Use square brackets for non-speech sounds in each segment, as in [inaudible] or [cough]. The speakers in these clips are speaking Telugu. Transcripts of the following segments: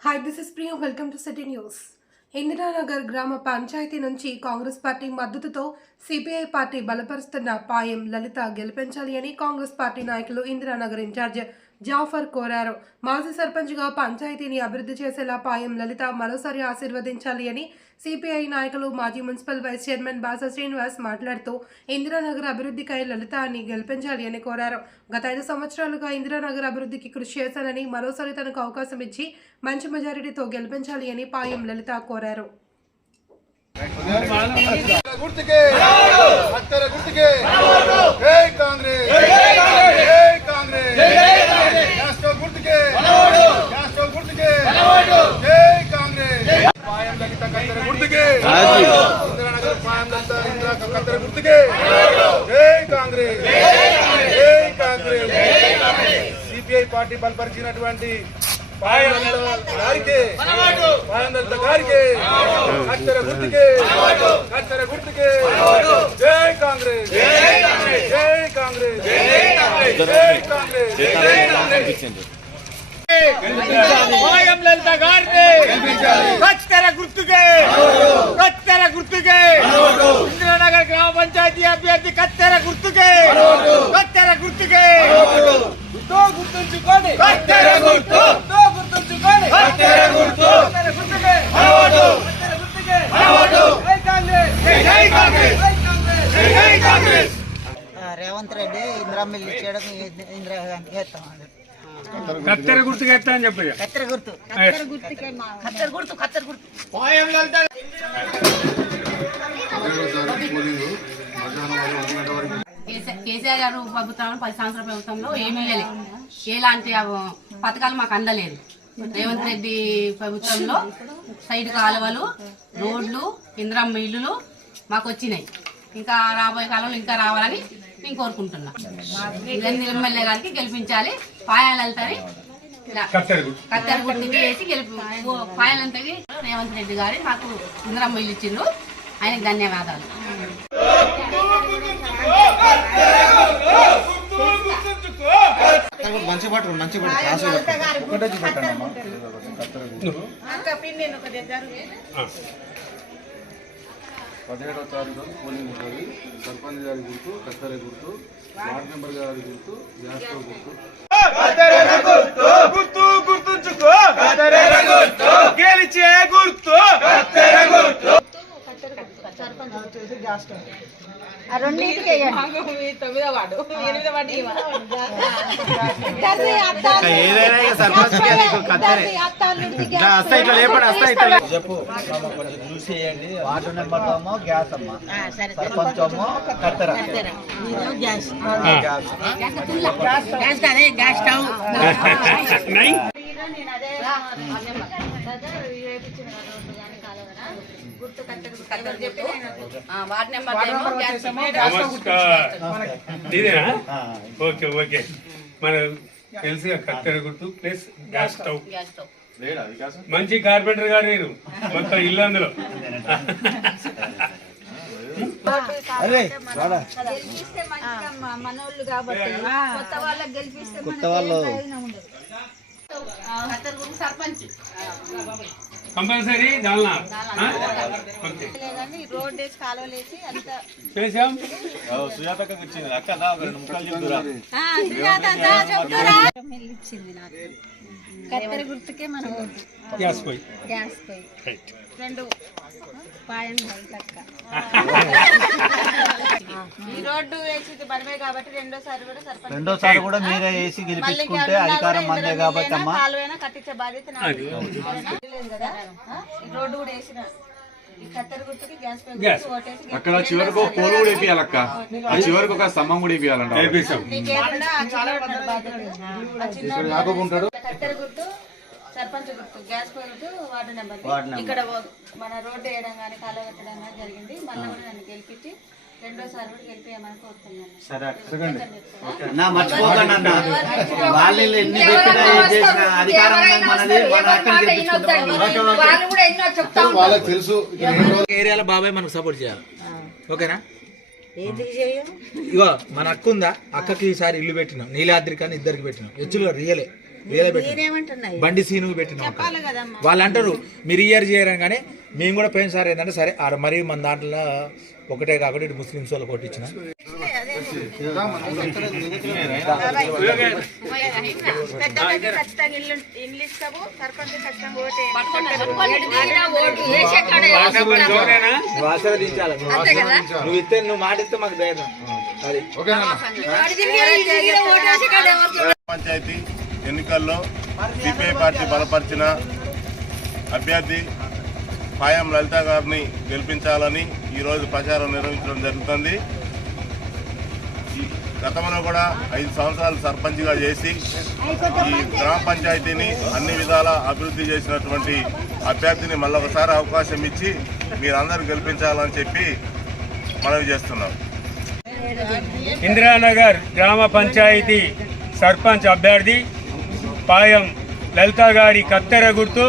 Hi this is Priya welcome to city news Indiranagar గ్రామ పంచాయతీ నుంచి కాంగ్రెస్ పార్టీ మద్దతుతో సిపిఐ పార్టీ బలపరుస్తున్న పాయం లలిత గెలిపించాలి అని కాంగ్రెస్ పార్టీ నాయకులు ఇందిరానగర్ ఇన్ఛార్జ్ జాఫర్ కోరారు. మాజీ సర్పంచ్గా పంచాయతీని అభివృద్ధి చేసేలా పాయం లలిత మరోసారి ఆశీర్వదించాలి అని సిపిఐ నాయకులు మాజీ మున్సిపల్ వైస్ చైర్మన్ బాస శ్రీనివాస్ మాట్లాడుతూ ఇందిరానగర్ అభివృద్ధికై లలితాని గెలిపించాలి అని కోరారు. గత ఐదు సంవత్సరాలుగా ఇందిరానగర్ అభివృద్ధికి కృషి చేశానని మరోసారి తనకు అవకాశం ఇచ్చి మంచి మెజారిటీతో గెలిపించాలి అని పాయం లలిత కోరారు. గుర్తుకే గుర్తుకే. కాంగ్రెస్ కాంగ్రెస్ రాష్ట్ర గుర్తుకే రాష్ట్ర గుర్తుకే జై కాంగ్రెస్ పాయం లలిత కత్తెర గుర్తుకే ఇందిరానగర్ పాయం లలిత ఇందిరా కత్తెర గుర్తుకే జై కాంగ్రెస్ జై కాంగ్రెస్ సిపిఐ పార్టీ బలపరిచినటువంటి గారికి గారికి కత్తెర గుర్తుకే కత్తెర గుర్తుకే. జై కాంగ్రెస్. జై కాంగ్రెస్. జై కాంగ్రెస్. పాయం లలిత గారిని కత్తెర గుర్తుకే. కత్తెర గుర్తుకే. ఇంద్రనగర్ గ్రామ పంచాయతీ అభ్యర్థి కత్తెర గుర్తుకే. కత్తెర గుర్తుకే. గుర్తు గుర్తుంచుకోండి. కత్తెర గుర్తు. గుర్తు గుర్తుంచుకోండి. కత్తెర గుర్తు. కత్తెర గుర్తుకే. కత్తెర గుర్తుకే. జై కాంగ్రెస్. జై కాంగ్రెస్. జై కాంగ్రెస్. జై కాంగ్రెస్. ఆ, రేవంత్ రెడ్డి ఇందిరామిల్లి ఇచ్చేయడం ఇందిరా గాంధీకి వేస్తాం కత్తెర గుర్తుకు ఎత్తా అని చెప్పయ్యా కత్తెర గుర్తు. కత్తెర గుర్తుకే కత్తెర గుర్తు కత్తెర గుర్తు. పాయం కేసీఆర్ గారు ప్రభుత్వం పది సంవత్సరాల ప్రభుత్వంలో ఏమీ లేదు ఎలాంటి పథకాలు మాకు అందలేదు. రేవంత్ రెడ్డి ప్రభుత్వంలో సైడ్ కాలువలు రోడ్లు ఇంద్రమ్మ ఇల్లులు మాకు వచ్చినాయి. ఇంకా రాబోయే కాలంలో ఇంకా రావాలని నేను కోరుకుంటున్నా. ఎమ్మెల్యే గారికి గెలిపించాలి. పాయాలంతని కత్తెర గుర్తు కత్తెర గుర్తుకి వేసి గెలిపి పాయాలంతకి రేవంత్ రెడ్డి గారి మాకు ఇంద్రమ్మ ఇల్లు ఇచ్చిండ్రు. ఆయనకు ధన్యవాదాలు. పదిహేడవ తారీఖు పోలింగ్ ఉంటుంది. సర్పంచ్ గారి గుర్తు కత్తెర గుర్తు వార్డు మెంబర్ గారి గుర్తు గ్యాస్ స్టవ్ గుర్తు గుర్తు గుర్తుంచుకో. గుర్తు. గెలిచే గుర్తు ఆ రెండింటికి వాటర్ నెంబర్ ఏమో గ్యాస్ అమ్మ సర్పంచ్ ఏమో కత్తెర. గ్యాస్. గ్యాస్. గ్యాస్ కాదే గ్యాస్ స్టవ్. [laughs] నై. ఆ, వార్డ్ నెంబర్ ఓకే ఓకే. మన తెలుసుగా కత్తెర గుర్తు. Plus gas stove. Gas stove. మంచి కార్పెంటర్ గారు మీరు. మొత్తం ఇల్లు అందులో. మనోళ్ళు కంపల్సరీ దాల్నా రోడ్ వేసి కాలువలు వేసి అంత చేసాం ఇచ్చింది. నాకు. కత్తెర గుర్తుకే మనం గ్యాస్ పోయి. గ్యాస్ పోయి. రైట్ రెండు. పాయం తక్క ఈ రోడ్డు వేసింది మనమే కాబట్టి రెండోసారి కూడా సర్పంచ్ రెండోసారి కూడా మీరే వేసి గెలిపించుకుంటే అధికారం మందే కాబట్టి అమ్మా. కాలువైనా కట్టించే బాధ్యత నాది. లేదు కదా? ఆ? ఈ రోడ్డు కూడా వేసిన అక్కడ చివరికి ఒక పోలు కూడా వేపియాలక్క. ఆ చివరికి ఒక స్తంభం కూడా వేపియాలంట. సర్పంచ్ గుర్తు గ్యాస్ గుర్తు వార్డు నెంబర్ వార్డు నెంబర్. ఇక్కడ మన రోడ్డు వేయడం కానీ కాలువ కట్టడం కానీ జరిగింది. మళ్ళీ కూడా నన్ను గెలిపించి రెండోసారి కూడా గెలిపించమని కోరుతున్నాను. సరే నా మర్చిపోకండి అన్న. వాళ్ళు వీళ్ళు ఎన్ని చెప్పినా ఏం చేసినా అధికారం మనది మన గెలిపించుకుంటాం. ఏరియాలో బాబాయ్ మనకు సపోర్ట్ చేయాలి. ఓకేనా? ఇగో మన అక్క ఉందా అక్కకి ఈసారి ఇల్లు పెట్టినాం. నీలాద్రి కానీ ఇద్దరికి పెట్టినాం. హెచ్చులో రియలే. వేల బండి సీను పెట్టిన వాళ్ళు అంటారు మీరు ఇయర్ చేయరు కానీ మేము కూడా పోయిన సార్ ఏంటంటే సరే మరి మన దాంట్లో ఒకటే కాకుండా ఇటు ముస్లిమ్స్ వాళ్ళకి ఒకటి ఇచ్చిన. నువ్వు ఇస్తే నువ్వు మాట ఇస్తే మాకు ధైర్యం పంచాయతీ ఎన్నికల్లో సిపిఐ పార్టీ బలపరిచిన అభ్యర్థి పాయం లలిత గారిని గెలిపించాలని ఈరోజు ప్రచారం నిర్వహించడం జరుగుతుంది. గతంలో కూడా ఐదు సంవత్సరాలు సర్పంచ్గా చేసి ఈ గ్రామ పంచాయతీని అన్ని విధాల అభివృద్ధి చేసినటువంటి అభ్యర్థిని మళ్ళొకసారి అవకాశం ఇచ్చి మీరందరూ గెలిపించాలని చెప్పి మనవి చేస్తున్నాం. ఇందిరానగర్ గ్రామ పంచాయతీ సర్పంచ్ అభ్యర్థి పాయం లలిత గారి కత్తెర గుర్తు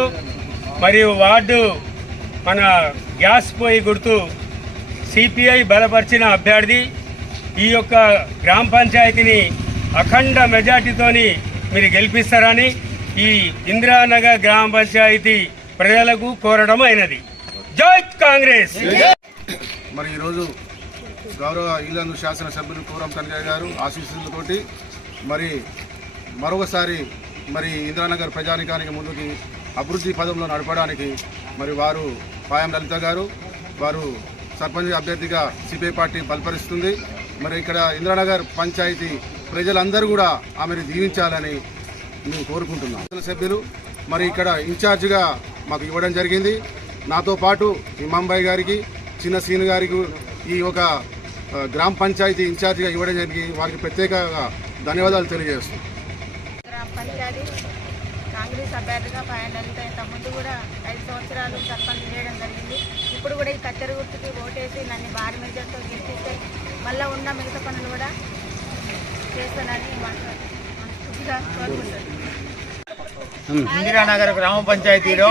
మరియు వార్డు మన గ్యాస్ పొయ్యి గుర్తు సిపిఐ బలపరిచిన అభ్యర్థి ఈ యొక్క గ్రామ పంచాయతీని అఖండ మెజార్టీతోని మీరు గెలిపిస్తారని ఈ ఇందిరానగర్ గ్రామ పంచాయతీ ప్రజలకు కోరడం అయినది. జై కాంగ్రెస్! మరి ఈరోజు గౌరవ ఇల్లందు శాసనసభ్యులు కూరం కనకయ్య గారు ఆశీస్సులతోటి మరి మరొకసారి మరి ఇందిరానగర్ ప్రజానికానికి ముందుకి అభివృద్ధి పదంలో నడపడానికి మరి వారు పాయం లలిత గారు వారు సర్పంచ్ అభ్యర్థిగా సిపిఐ పార్టీ బలపరుస్తుంది. మరి ఇక్కడ ఇందిరానగర్ పంచాయతీ ప్రజలందరూ కూడా ఆమెను దీవించాలని మేము కోరుకుంటున్నాం. సభ్యులు మరి ఇక్కడ ఇన్ఛార్జిగా మాకు ఇవ్వడం జరిగింది. నాతో పాటు ఇమాంబాయి గారికి చిన్న సీను గారికి ఈ ఒక గ్రామ పంచాయతీ ఇన్ఛార్జిగా ఇవ్వడం జరిగి వారికి ప్రత్యేకంగా ధన్యవాదాలు తెలియజేస్తున్నాం. పంచాయతీ. కాంగ్రెస్ అభ్యర్థిగా పైన లలిత ఇంతకుముందు కూడా ఐదు సంవత్సరాలు సర్పంచ్ చేయడం జరిగింది. ఇప్పుడు కూడా ఈ కత్తెర గుర్తుకి ఓటేసి నన్ను భారీ మెజార్టీతో గెలిపిస్తే మళ్ళీ ఉన్న మిగతా పనులు కూడా చేస్తానని మనస్ఫూర్తిగా ఇందిరానగర్ గ్రామ పంచాయతీలో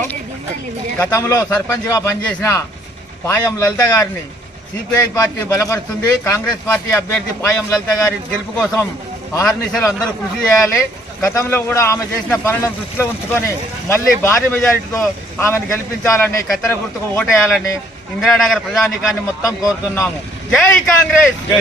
గతంలో సర్పంచ్గా పనిచేసిన పాయం లలిత గారిని సిపిఐ పార్టీ బలపరుస్తుంది. కాంగ్రెస్ పార్టీ అభ్యర్థి పాయం లలిత గారి గెలుపు కోసం ఆహర్నిశలు అందరూ కృషి చేయాలి. గతంలో కూడా ఆమె చేసిన పనులను దృష్టిలో ఉంచుకొని మళ్ళీ భారీ మెజారిటీతో ఆమెను గెలిపించాలని కత్తెర గుర్తుకు ఓటేయాలని ఇందిరానగర్ ప్రజానీకాన్ని మొత్తం కోరుతున్నాము. జై కాంగ్రెస్!